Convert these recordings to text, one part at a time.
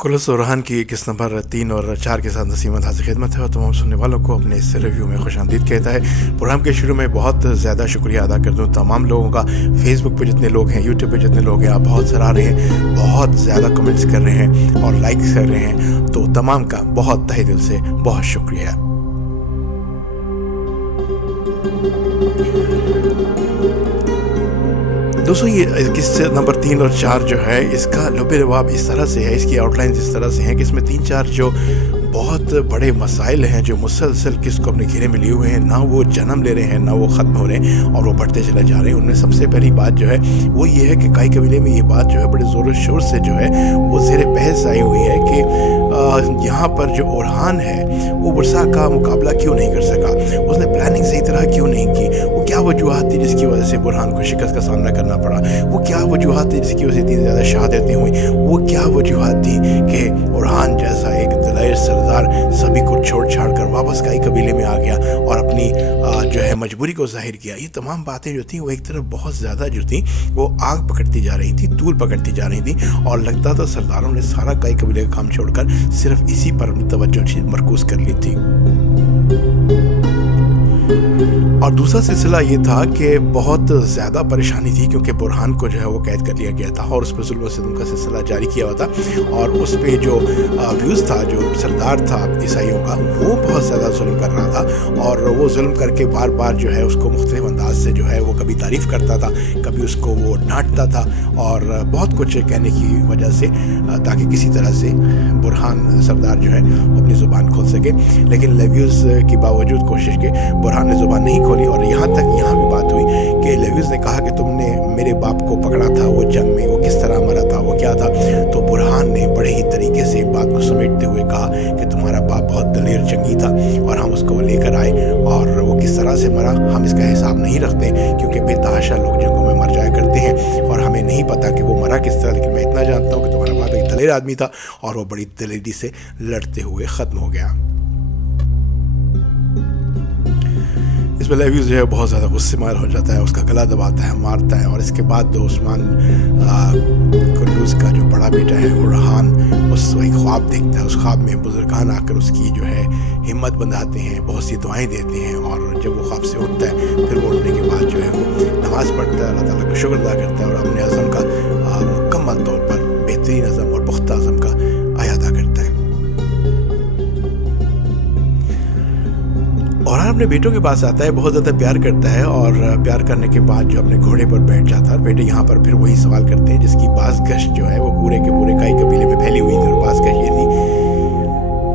कुलस बुरहान की किस्त नंबर 3 और 4 के साथ नसीमत हाजिर खिदमत है और तमाम सुनने वालों को अपने इस रिव्यू में खुशामदीद कहता है। प्रोग्राम के शुरू में बहुत ज़्यादा शुक्रिया अदा करता हूँ तमाम लोगों का। फेसबुक पे जितने लोग हैं, यूट्यूब पे जितने लोग हैं, आप बहुत सराह रहे हैं, बहुत ज़्यादा कमेंट्स कर रहे हैं और लाइक्स कर रहे हैं, तो तमाम का बहुत तहे दिल से बहुत शुक्रिया। दोस्तों, ये किस्त नंबर 3 और 4 जो है, इसका लुबे लबाब इस तरह से है, इसकी आउटलाइन इस तरह से हैं कि इसमें 3-4 जो बहुत बड़े मसाइल हैं जो मुसलसल किस्त को अपने घेरे में लिए हुए हैं, ना वो जन्म ले रहे हैं ना वो ख़त्म हो रहे हैं और वो बढ़ते चले जा रहे हैं। उनमें सबसे पहली बात जो है वो ये है कि काई कबीले में ये बात जो है बड़े ज़ोर शोर से जो है वो ज़ेर बहस आई हुई है कि यहाँ पर जो बुरहान है वो बुरसा का मुकाबला क्यों नहीं कर सका, उसने प्लानिंग सही तरह क्यों नहीं की, वो क्या वजूहत थी जिसकी वजह से बुरहान को शिकस्त का सामना करना पड़ा, वो क्या वजूहत थी जिसकी वजह से इतनी ज़्यादा शहादतें हुई, वो क्या वजूहत थी कि बुरहान जैसा एक दलेर सरदार सभी को छोड़ छाड़ कर वापस काई कबीले में आ गया और अपनी जो है मजबूरी को जाहिर किया। ये तमाम बातें जो थी वो एक तरफ बहुत ज़्यादा जो थी वो आग पकड़ती जा रही थी, तूल पकड़ती जा रही थी और लगता था सरदारों ने सारा काई कबीले का काम छोड़कर सिर्फ इसी पर अपनी तवज्जो मरकूज कर ली थी। और दूसरा सिलसिला ये था कि बहुत ज़्यादा परेशानी थी क्योंकि बुरहान को जो है वो कैद कर लिया गया था और उस पर जुल्म सितम का सिलसिला जारी किया हुआ था और उस पर जो व्यूज़ था, जो सरदार था ईसाइयों का, वो बहुत ज़्यादा जुल्म कर रहा था और वो जुल्म करके बार बार जो है उसको मुख्तलिफ अंदाज से जो है वो कभी तारीफ़ करता था, कभी उसको वो डांटता था और बहुत कुछ कहने की वजह से ताकि किसी तरह से बुरहान सरदार जो है अपनी ज़ुबान खोल सके। लेकिन लेव्यूज़ की बावजूद कोशिश के बुरहान ने ज़ुबान नहीं खोली और यहाँ भी बात हुई कि लेव्यूज़ ने कहा कि तुमने मेरे बाप को पकड़ा था वो जंग में, वो किस तरह मरा था, वो क्या था। तो बुरहान ने बड़े ही तरीके से बात को समेटते हुए कहा कि तुम्हारा बाप बहुत दलेर जंगी था और हम उसको लेकर आए और वो किस तरह से मरा हम इसका हिसाब नहीं रखते क्योंकि बेतहाशा लोग जंगों में मर जाया करते हैं और हमें नहीं पता कि वो मरा किस तरह, लेकिन मैं इतना जानता हूँ कि तुम्हारा बाप एक दलेर आदमी था और वो बड़ी दलेरी से लड़ते हुए ख़त्म हो गया। इस पर लेव्यूज़ जो है बहुत ज़्यादा गुस्से मार हो जाता है, उसका गला दबाता है, मारता है और इसके बाद उस्मान कुल्लूस का जो बड़ा बेटा है बुरहान उस एक ख्वाब देखता है। उस ख्वाब में बुजुर्गान आकर उसकी जो है हिम्मत बंधाते हैं, बहुत सी दुआएं देते हैं और जब वो ख्वाब से उठता है फिर वो उठने के बाद जो है वो नमाज़ पढ़ता है, अल्लाह ताला का शुक्र अदा करता है और अपने अज़म का मुकम्मल तौर पर बेहतरीन अज़म और पुख्ता अज़म का अदा करता है। और अपने बेटों के पास आता है, बहुत ज़्यादा प्यार करता है और प्यार करने के बाद जो अपने घोड़े पर बैठ जाता है। बेटे यहाँ पर फिर वही सवाल करते हैं जिसकी बाज़गश्त जो है वो पूरे के पूरे काई कबीले में फैली हुई थी और बाज़गश्त ये थी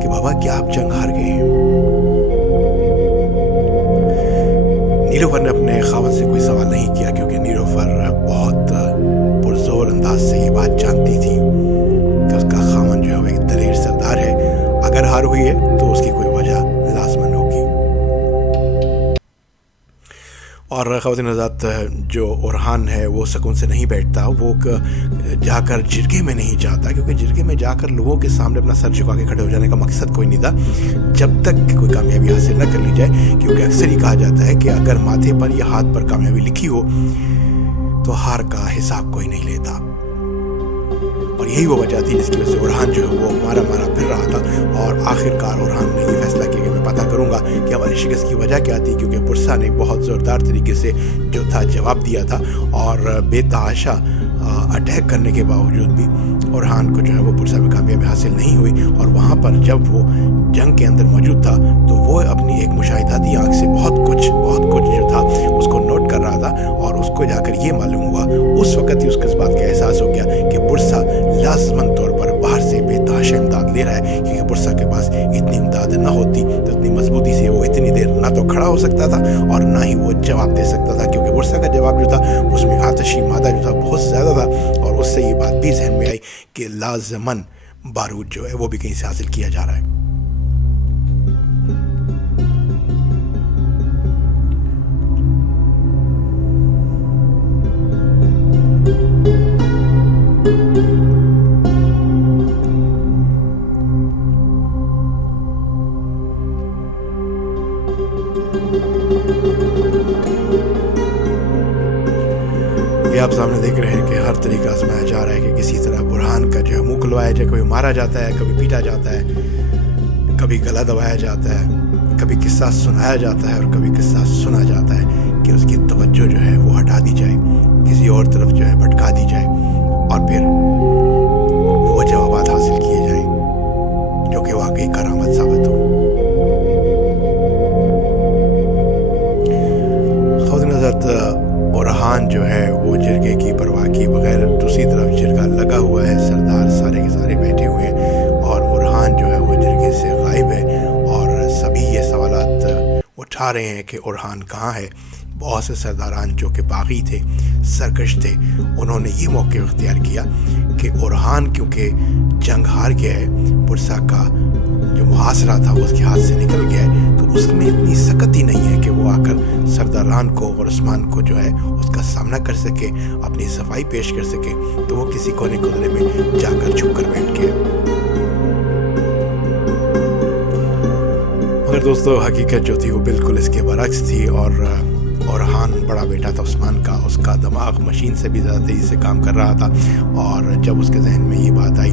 कि बाबा क्या आप जंग हार गए हैं। नीलोफर ने अपने खावत से कोई सवाल नहीं किया क्योंकि नीलोफर बहुत पुरजोर अंदाज से ये बात जानती थी कि उसका खामन जो है वो एक दलेर सरदार है, अगर हार हुई है तो उसकी कोई वजह लाज़मन होगी। और ख़वातीन हज़रात, जो बुरहान है वो सुकून से नहीं बैठता, वो जाकर जिरगे में नहीं जाता क्योंकि जिरगे में जाकर लोगों के सामने अपना सर झुका के खड़े हो जाने का मकसद कोई नहीं था जब तक कोई कामयाबी हासिल न कर ली जाए। क्योंकि अक्सर ही कहा जाता है कि अगर माथे पर या हाथ पर कामयाबी लिखी हो तो हार का हिसाब कोई नहीं लेता और यही वो वजह थी जिसकी वजह से बुरहान जो है वो मारा फिर रहा था और आखिरकार बुरहान ने ये फैसला किया कि मैं पता करूंगा कि हमारी शिकस्त की वजह क्या थी, क्योंकि बुरसा ने बहुत ज़ोरदार तरीके से जो था जवाब दिया था और बेतहाशा अटैक करने के बावजूद भी बुरहान को जो है वो बुरसा में कामयाबी हासिल नहीं हुई और वहाँ पर जब वो जंग के अंदर मौजूद था तो वो अपनी एक मुशाहिदाती आँख से बहुत कुछ जो था उसको नोट कर रहा था और उसको जाकर ये मालूम हुआ, उस वक़्त ही उसको इस बात का एहसास हो गया कि बुरसा लाज़मन तौर पर बाहर से बेतहाशा इमदाद ले रहा है, क्योंकि बुरसा के पास इतनी इमदाद ना होती तो इतनी मजबूती से वो इतनी देर ना तो खड़ा हो सकता था और ना ही वो जवाब दे सकता था, क्योंकि बुरसा का जवाब जो था उसमें आतशी मादा जो था बहुत ज़्यादा था और उससे ये बात भी जहन में आई कि लाज़मन बारूद जो है वो भी कहीं से हासिल किया जा रहा है। आप सामने देख रहे हैं कि हर तरीका आजमाया जा रहा है कि किसी तरह बुरहान का जो है मुँह खुलवाया जाए। कभी मारा जाता है, कभी पीटा जाता है, कभी गला दबाया जाता है, कभी किस्सा सुनाया जाता है और कभी किस्सा सुना जाता है कि उसकी तवज्जो जो है वो हटा दी जाए, किसी और तरफ जो है भटका दी जाए और फिर वो जवाबात हासिल किए जाएं जो कि वाकई करामत साबित हो। ख़ुद नज़रत ओरहान जो है वो जिरगे की परवाह किए बगैर दूसरी तरफ जिरगा लगा हुआ है, सरदार सारे के सारे बैठे हुए हैं और ओरहान जो है वो जिरगे से गायब है और सभी ये सवालात उठा रहे हैं कि ओरहान कहाँ है। बहुत से सरदारान जो कि बागी थे, सरकश थे, उन्होंने ये मौके इख्तियार किया कि ओरहान क्योंकि जंग हार गया है, पुरसा का जो मुहासरा था वो उसके हाथ से निकल गया है, तो उसमें इतनी सकती नहीं है कि वो आकर सरदारान को और उस्मान को जो है उसका सामना कर सके, अपनी सफाई पेश कर सके। तो वो किसी कोने कोने में जाकर छुप कर बैठ गया। मगर दोस्तों हकीकत जो थी वो बिल्कुल इसके बरक्स थी और ओरहान बड़ा बेटा था उस्मान का, उसका दिमाग मशीन से भी ज़्यादा तेज़ी से काम कर रहा था और जब उसके जहन में ये बात आई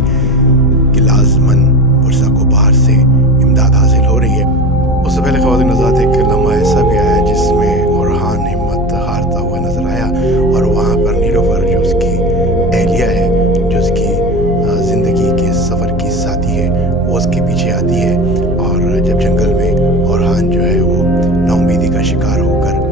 कि लाजमन पुरसा को बाहर से इमदाद हासिल हो रही है, उससे पहले ख़वातीन हज़रात एक लम्हा ऐसा भी आया जिसमें ओरहान हिम्मत हारता हुआ नज़र आया और वहाँ पर नीलोफर जो उसकी एहलिया है, जो उसकी ज़िंदगी के सफ़र की साथी है, वो उसके पीछे आती है और जब जंगल में ओरहान जो है वो नाउमीदी का शिकार होकर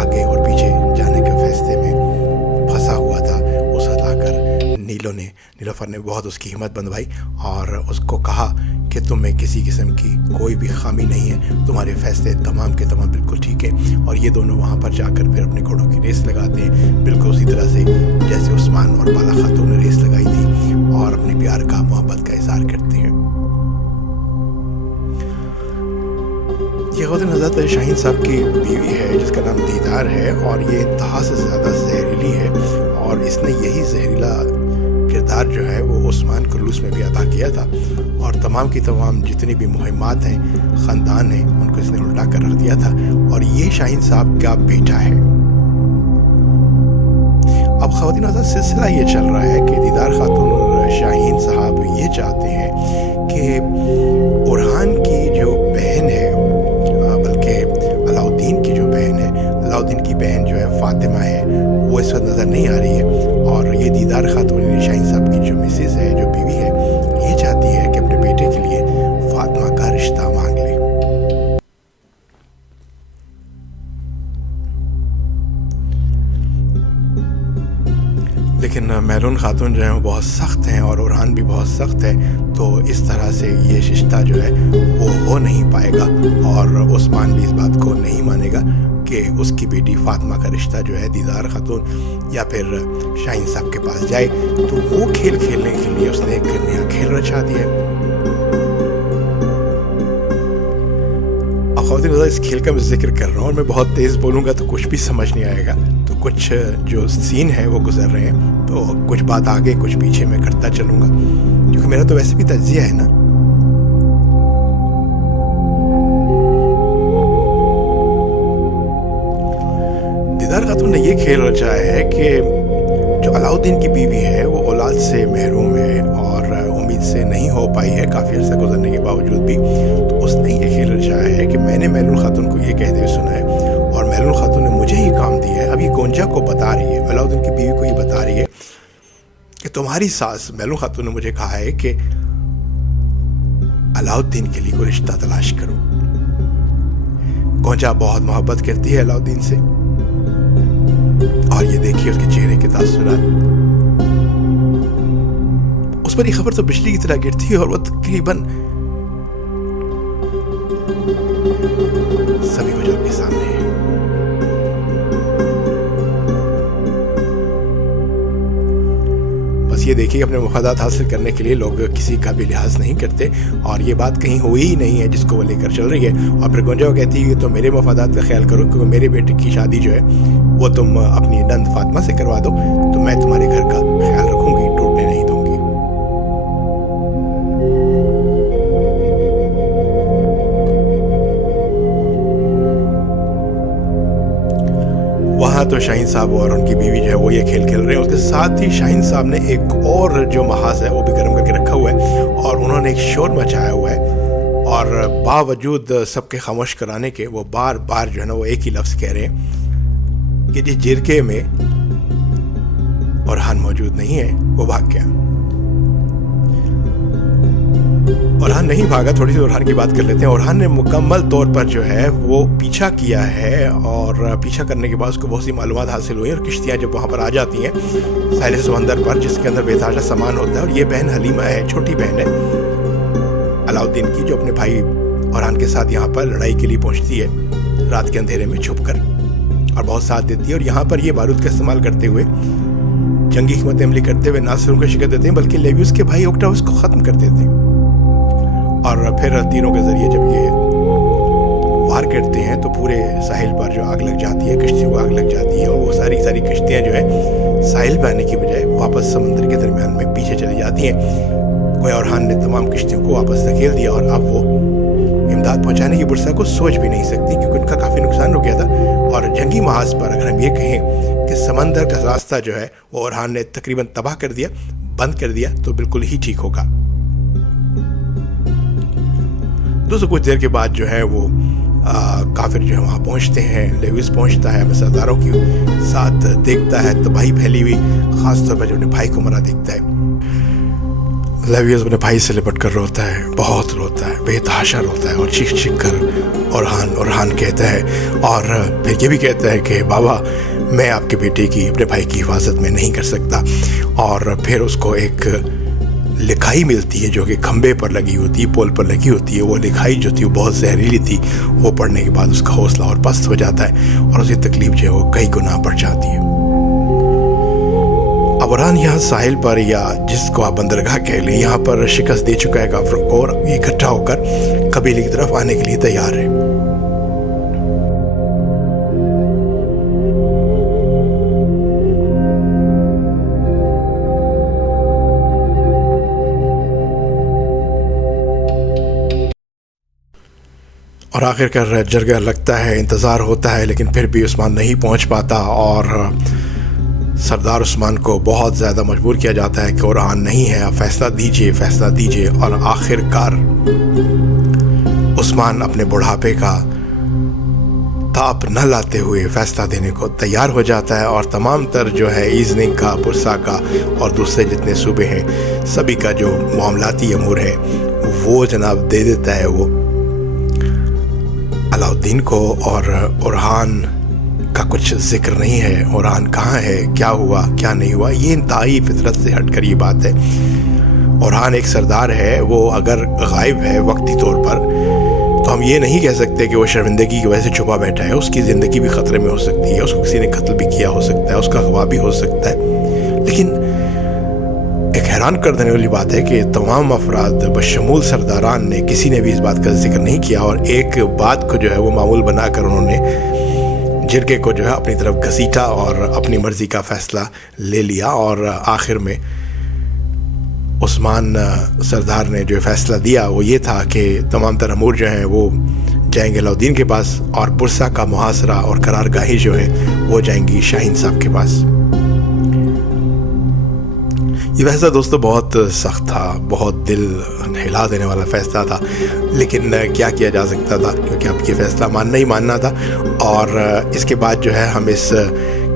आगे और पीछे जाने के फैसले में फंसा हुआ था, उस वक्त आकर नीलोफर ने बहुत उसकी हिम्मत बंधवाई और उसको कहा कि तुम में किसी किस्म की कोई भी खामी नहीं है, तुम्हारे फैसले तमाम के तमाम बिल्कुल ठीक है। और ये दोनों वहाँ पर जाकर फिर अपने घोड़ों की रेस लगाते हैं, बिल्कुल उसी तरह से जैसे उस्मान और बाला खातून ने रेस लगाई थी और अपने प्यार का, मोहब्बत का इज़हार करते हैं। ये ख़ुद नज़रत शाहीन साहब की बीवी है जिसका नाम दीदार है और ये इंतहा से ज़्यादा जहरीली है और इसने यही जहरीला किरदार जो है वो उस्मान कुल्लूस में भी अदा किया था और तमाम की तमाम जितनी भी मुहिमात हैं, ख़ानदान हैं, उनको इसने उल्टा कर रख दिया था और ये शाहीन साहब का बेटा है। अब ख़वातीन हज़रात सिलसिला ये चल रहा है कि दीदार खातून और शाहीन साहब ये चाहते हैं कि ओरहान की जो बहन है, बल्कि अलाउद्दीन की जो बहन है, अलाउद्दीन की बहन जो है फातिमा है, वो इस वक्त नज़र नहीं आ रही है और ये दीदार खातून शाहीन साहब की जो मिसेज़ है, जो बीवी है, ये चाहती है कि अपने बेटे के लिए फातिमा का रिश्ता मांग ले। लेकिन मैरून खातून जो है वो बहुत सख्त हैं और ओरहान भी बहुत सख्त है, तो इस तरह से ये रिश्ता जो है वो हो नहीं पाएगा और उस्मान भी इस बात को नहीं मानेगा कि उसकी बेटी फातिमा का रिश्ता जो है दीदार खातून या फिर शाहीन साहब के पास जाए। तो वो खेल खेलने के लिए उसने एक नया खेल रचा दिया। ख़वातीन इस खेल का मैं जिक्र कर रहा हूँ और मैं बहुत तेज़ बोलूँगा तो कुछ भी समझ नहीं आएगा, तो कुछ जो सीन है वो गुजर रहे हैं, तो कुछ बात आगे कुछ पीछे मैं करता चलूँगा क्योंकि मेरा तो वैसे भी तज्जिया है ना। दीदार खातून ने ये खेल रचा है कि जो अलाउद्दीन की बीवी है वो औलाद से महरूम है और उम्मीद से नहीं हो पाई है काफ़ी अर्सा गुजरने के बावजूद भी, तो उसने ये खेल रचाया है कि मैंने मैरून खातून को ये कहते हुए सुना है और मैरून खातून ने मुझे ही काम दिया है। अब ये गोंजा को बता रही है, अलाउद्दीन की बीवी को ये बता रही है कि तुम्हारी सास मैरून खातून ने मुझे कहा है कि अलाउद्दीन के लिए कोई रिश्ता तलाश करो। गोंजा बहुत मोहब्बत करती है अलाउद्दीन से और ये देखिए उसके चेहरे के तासुरात, उस पर ये खबर तो बिजली की तरह गिरती है और वो तकरीबन सभी कुछ आपके सामने है। बस ये देखिए अपने मुफादात हासिल करने के लिए लोग किसी का भी लिहाज नहीं करते और ये बात कहीं हुई ही नहीं है जिसको वो लेकर चल रही है। और फिर गोंजा कहती है कि तुम मेरे मुफादात का ख्याल करो क्योंकि मेरे बेटे की शादी जो है वो तुम अपनी नंद फातिमा से करवा दो तो मैं तुम्हारे घर का ख्याल रखूंगी, टूटने नहीं दूंगी। वहाँ तो शाहीन साहब और उनकी बीवी जो है वो ये खेल खेल रहे हैं। उसके साथ ही शाहीन साहब ने एक और जो महाज है वो भी गर्म करके रखा हुआ है और उन्होंने एक शोर मचाया हुआ है, और बावजूद सबके खामोश कराने के वो बार बार जो है ना वो एक ही लफ्ज़ कह रहे हैं कि जिस जिरके में ओरहान मौजूद नहीं है वो भाग गया। ओरहान नहीं भागा। थोड़ी सी ओरहान की बात कर लेते हैं। ओरहान ने मुकम्मल तौर पर जो है वो पीछा किया है, और पीछा करने के बाद उसको बहुत सी मालूमात हासिल हुई, और किश्तियाँ जब वहाँ पर आ जाती हैं साहिल समंदर पर जिसके अंदर बेतहाशा सामान होता है, और ये बहन हलीमा है, छोटी बहन है अलाउद्दीन की, जो अपने भाई ओरहान के साथ यहाँ पर लड़ाई के लिए पहुँचती है रात के अंधेरे में छुप कर, और बहुत साथ देती है। और यहाँ पर ये बारूद का इस्तेमाल करते हुए, जंगी हिकमत अमली करते हुए ना सिर्फ उनको शिकस्त देते हैं बल्कि लेवियस के भाई ओक्टावियस को ख़त्म कर देते हैं। और फिर तीरों के ज़रिए जब ये वार करते हैं तो पूरे साहिल पर जो आग लग जाती है, कश्तियों को आग लग जाती है, और वो सारी कश्तियाँ जो है साहिल पे आने की बजाय वापस समंदर के दरमियान में पीछे चली जाती हैं। गोया ओरहान ने तमाम कश्तियों को वापस धकेल दिया, और अब वो इमदाद पहुंचाने की बुरसा को सोच भी नहीं सकती क्योंकि उनका काफ़ी नुकसान हो गया था। और जंगी महाज पर अगर हम ये कहें कि समंदर का रास्ता जो है वो ओरहान ने तकरीबन तबाह कर दिया, बंद कर दिया, तो बिल्कुल ही ठीक होगा। दोस्तों कुछ देर के बाद जो है वो काफिर जो है वहाँ पहुँचते हैं। लेविस पहुँचता है, अपने सरदारों के साथ देखता है तबाही फैली हुई, ख़ासतौर पर जो अपने भाई को मरा देखता है। लेविस अपने भाई से लिपट कर रोता है, बहुत रोता है, बेतहाशा रोता है, और चीख चीख कर ओरहान कहता है, और फिर ये भी कहता है कि बाबा मैं आपके बेटे की, अपने भाई की हिफाजत में नहीं कर सकता। और फिर उसको एक लिखाई मिलती है जो कि खंबे पर लगी होती है, पोल पर लगी होती है। वो लिखाई जो थी वो बहुत जहरीली थी। वो पढ़ने के बाद उसका हौसला और पस्त हो जाता है, और उसकी तकलीफ जो है वो कई गुना बढ़ जाती है। अब ओरहान यहाँ साहिल पर, या जिसको आप बंदरगाह कह लें, यहाँ पर शिकस्त दे चुका है काफिरों को, और इकट्ठा होकर कबीले की तरफ आने के लिए तैयार है। और आखिरकार जरगा लगता है, इंतज़ार होता है, लेकिन फिर भी उस्मान नहीं पहुंच पाता, और सरदार उस्मान को बहुत ज़्यादा मजबूर किया जाता है कि ओरहान नहीं है, आप फैसला दीजिए। और आखिरकार उस्मान अपने बुढ़ापे का ताप न लाते हुए फ़ैसला देने को तैयार हो जाता है, और तमाम तर जो है ईज़निंग का, बुरसा का और दूसरे जितने सूबे हैं सभी का जो मामलाती अमूर है वो जनाब दे देता है वो अलाउद्दीन को। और ओरहान का कुछ जिक्र नहीं है, ओरहान कहाँ है, क्या हुआ क्या नहीं हुआ, ये इंतहाई फितरत से हटकर ये बात है। ओरहान एक सरदार है, वो अगर गायब है वक्ती तौर पर तो हम ये नहीं कह सकते कि वो शर्मिंदगी की वजह से छुपा बैठा है। उसकी ज़िंदगी भी ख़तरे में हो सकती है, उसको किसी ने कत्ल भी किया हो सकता है, उसका अगवा भी हो सकता है। लेकिन एक हैरान कर देने वाली बात है कि तमाम अफराद बशमूल सरदारान ने किसी ने भी इस बात का जिक्र नहीं किया, और एक बात को जो है वो मामूल बनाकर उन्होंने जिरगे को जो है अपनी तरफ घसीटा और अपनी मर्ज़ी का फ़ैसला ले लिया। और आखिर में उस्मान सरदार ने जो फ़ैसला दिया वो ये था कि तमाम तर अमूर जो हैं वो जाएंगे अलाउद्दीन के पास, और बुरसा का मुहासरा और करारगाही जो है वो जाएंगी शाहीन साहब के पास। ये फैसला दोस्तों बहुत सख्त था, बहुत दिल हिला देने वाला फ़ैसला था, लेकिन क्या किया जा सकता था, क्योंकि अब ये फ़ैसला मानना ही मानना था। और इसके बाद जो है हम इस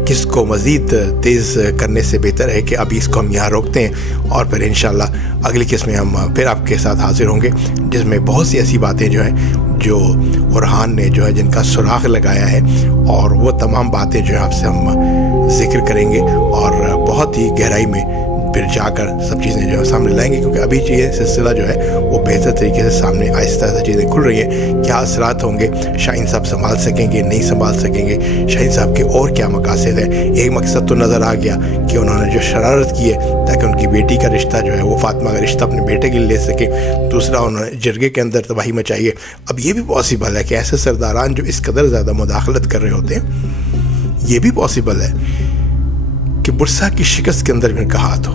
किस को मज़ीद तेज़ करने से बेहतर है कि अभी इसको हम यहाँ रोकते हैं, और फिर इंशाल्लाह अगली किस्त में हम फिर आपके साथ हाज़िर होंगे, जिसमें बहुत सी ऐसी बातें जो हैं जो ओरहान ने जो है जिनका सुराग लगाया है, और वो तमाम बातें जो है आपसे हम ज़िक्र करेंगे, और बहुत ही गहराई में फिर जाकर सब चीज़ें जो है सामने लाएंगे, क्योंकि अभी ये सिलसिला जो है वो बेहतर तरीके से सामने आहिस्ता आहिस्ता चीज़ें खुल रही हैं। क्या असरात होंगे, शाहीन साहब संभाल सकेंगे नहीं संभाल सकेंगे, शाहीन साहब के और क्या मकासद हैं। एक मकसद तो नज़र आ गया कि उन्होंने जो शरारत की है ताकि उनकी बेटी का रिश्ता जो है वो फातिमा का रिश्ता अपने बेटे के लिए ले सके। दूसरा, उन्होंने जिरगे के अंदर तबाही मचाई है। अब ये भी पॉसिबल है कि ऐसे सरदारान जो इस कदर ज़्यादा मुदाखलत कर रहे होते हैं, ये भी पॉसिबल है कि बुरसा की शिकस्त के अंदर भी इनका हाथ हो।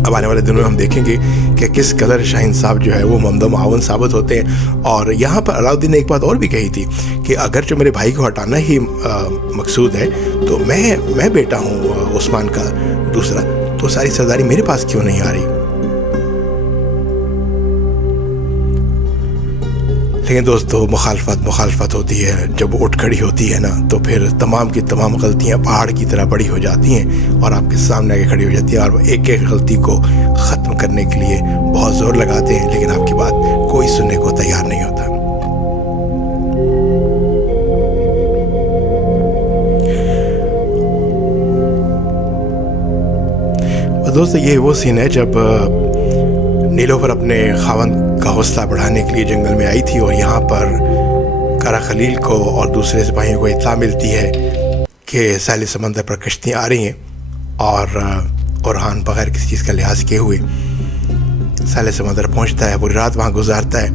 अब आने वाले दिनों में हम देखेंगे कि किस कदर शाहीन साहब जो है वो ममदो मावन साबित होते हैं। और यहाँ पर अलाउद्दीन ने एक बात और भी कही थी कि अगर जो मेरे भाई को हटाना ही मकसूद है तो मैं बेटा हूँ उस्मान का दूसरा, तो सारी सरदारी मेरे पास क्यों नहीं आ रही। लेकिन दोस्तों मुखालफत होती है, जब वो उठ खड़ी होती है ना तो फिर तमाम की तमाम गलतियाँ पहाड़ की तरह बड़ी हो जाती हैं और आपके सामने आके खड़ी हो जाती हैं और एक एक गलती को ख़त्म करने के लिए बहुत ज़ोर लगाते हैं, लेकिन आपकी बात कोई सुनने को तैयार नहीं होता। और दोस्तों ये वो सीन है जब नीलोफर अपने खावंद का हौसला बढ़ाने के लिए जंगल में आई थी और यहाँ पर कारा खलील को और दूसरे सिपाहियों को इत्तला मिलती है कि साहिल समंदर पर कश्तियाँ आ रही हैं और ओरहान बगैर किसी चीज़ का लिहाज किए हुए साहिल समंदर पहुँचता है, पूरी रात वहाँ गुजारता है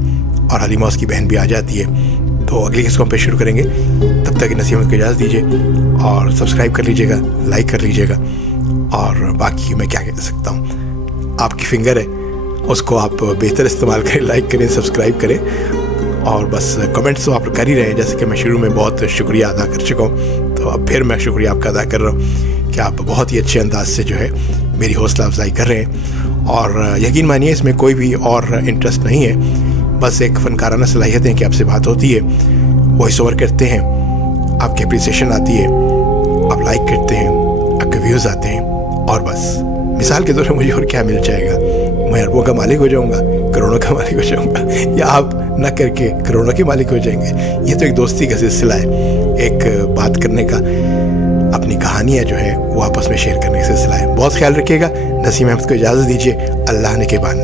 और हलीमा उसकी बहन भी आ जाती है। तो अगली किस्त को हम पेश शुरू करेंगे, तब तक नसीहत को इजाज़त दीजिए और सब्सक्राइब कर लीजिएगा, लाइक कर लीजिएगा और बाकी मैं क्या कह सकता हूँ, आपकी फिंगर है, उसको आप बेहतर इस्तेमाल करें, लाइक करें, सब्सक्राइब करें और बस कमेंट्स तो आप कर ही रहे हैं। जैसे कि मैं शुरू में बहुत शुक्रिया अदा कर चुका हूँ, तो अब फिर मैं शुक्रिया आपका अदा कर रहा हूँ कि आप बहुत ही अच्छे अंदाज से जो है मेरी हौसला अफजाई कर रहे हैं। और यकीन मानिए इसमें कोई भी और इंटरेस्ट नहीं है, बस एक फ़नकाराना सलाहियत है कि आपसे बात होती है, वॉइस ओवर करते हैं, आपकी अप्रिसिएशन आती है, आप लाइक करते हैं, आपके व्यूज़ आते हैं और बस मिसाल के तौर पर मुझे और क्या मिल जाएगा, मैं अरबों का मालिक हो जाऊंगा, करोड़ों का मालिक हो जाऊंगा, या आप न करके करोड़ों के मालिक हो जाएंगे। ये तो एक दोस्ती का सिलसिला है, एक बात करने का, अपनी कहानियाँ जो है वो आपस में शेयर करने का सिलसिला है। बहुत ख्याल रखिएगा। नसीम अहमद को इजाज़त दीजिए। अल्लाह ने के बान।